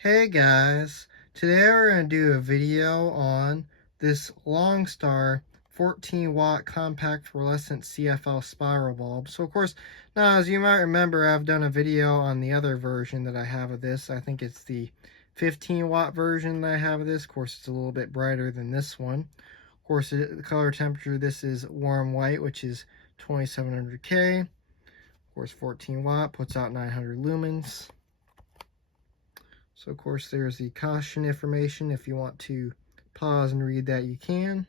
Hey guys, today we're going to do a video on this LONGSTAR 14 watt compact fluorescent CFL spiral bulb. So of course, now as you might remember, I've done a video on the other version that I have of this. I think it's the 15 watt version that I have of this. Of course, it's a little bit brighter than this one. Of course, the color temperature, this is warm white, which is 2700K. Of course, 14 watt, puts out 900 lumens. So, of course, there's the caution information. If you want to pause and read that, you can.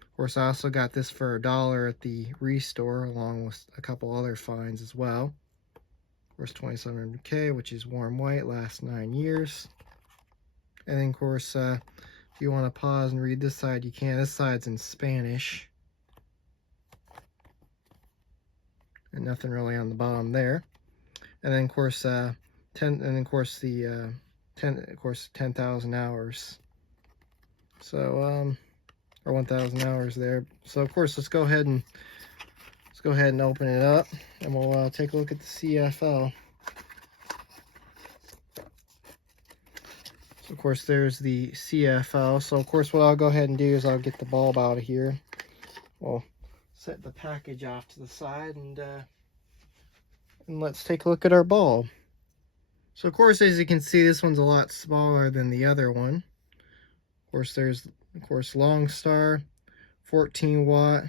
Of course, I also got this for $1 at the Restore, along with a couple other finds as well. Of course, 2700K, which is warm white, lasts 9 years. And then, of course, if you want to pause and read this side, you can. This side's in Spanish. And nothing really on the bottom there. And then, of course, 10,000 hours. So, or 1,000 hours there. So, of course, let's go ahead and open it up, and we'll take a look at the CFL. So, of course, there's the CFL. So, of course, what I'll go ahead and do is I'll get the bulb out of here. We'll set the package off to the side, and let's take a look at our bulb. So, of course, as you can see, this one's a lot smaller than the other one. Of course, there's, LONGSTAR, 14 watt,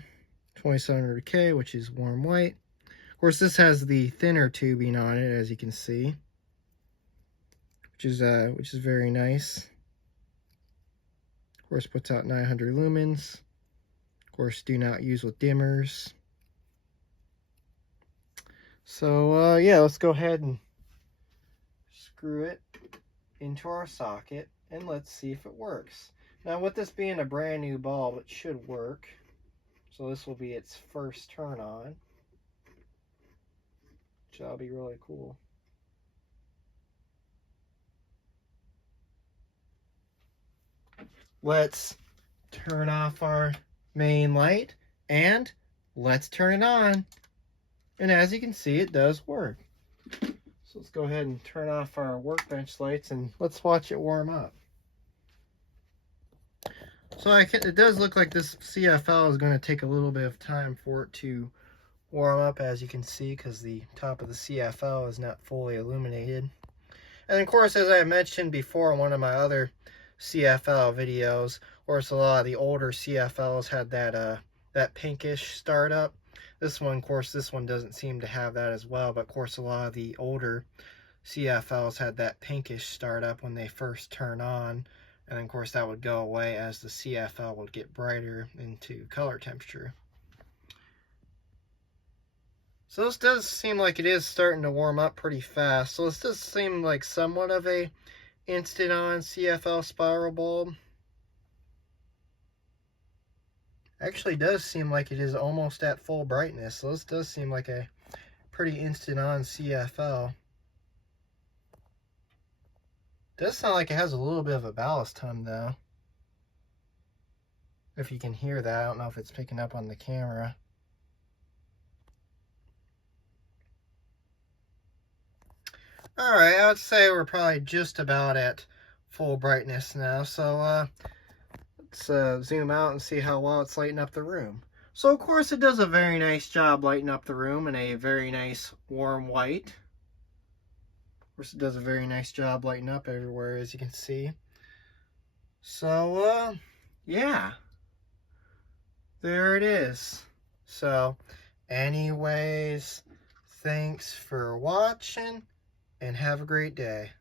2700K, which is warm white. Of course, this has the thinner tubing on it, as you can see, which is very nice. Of course, puts out 900 lumens. Of course, do not use with dimmers. So, yeah, let's go ahead and screw it into our socket, and let's see if it works. Now, with this being a brand new bulb, it should work. So this will be its first turn on, which that'll be really cool. Let's turn off our main light, and let's turn it on. And as you can see, it does work. So let's go ahead and turn off our workbench lights, and let's watch it warm up. So it does look like this CFL is going to take a little bit of time for it to warm up, as you can see, because the top of the CFL is not fully illuminated. And of course, as I mentioned before in one of my other CFL videos, of course, a lot of the older CFLs had that pinkish startup. This one, of course, doesn't seem to have that as well, but of course, a lot of the older CFLs had that pinkish startup when they first turn on. And then, of course, that would go away as the CFL would get brighter into color temperature. So this does seem like it is starting to warm up pretty fast. So this does seem like somewhat of a instant-on CFL spiral bulb. Actually does seem like it is almost at full brightness. So this does seem like a pretty instant-on CFL. Does sound like it has a little bit of a ballast hum though. If you can hear that, I don't know if it's picking up on the camera. Alright, I would say we're probably just about at full brightness now. So let's zoom out and see how well it's lighting up the room. So of course it does a very nice job lighting up the room in a very nice warm white. Of course, it does a very nice job lighting up everywhere, as you can see. So, yeah. There it is. So, anyways, thanks for watching, and have a great day.